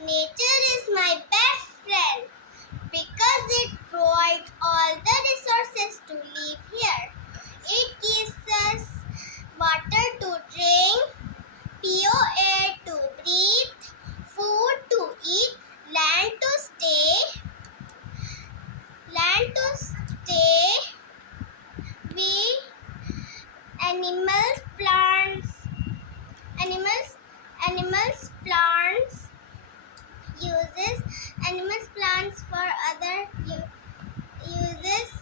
Nature is my best friend because it provides all the resources to live here. It gives us water to drink, pure air to breathe, food to eat, land to stay. We animals, plants, animals, plants uses animals, plants for other uses.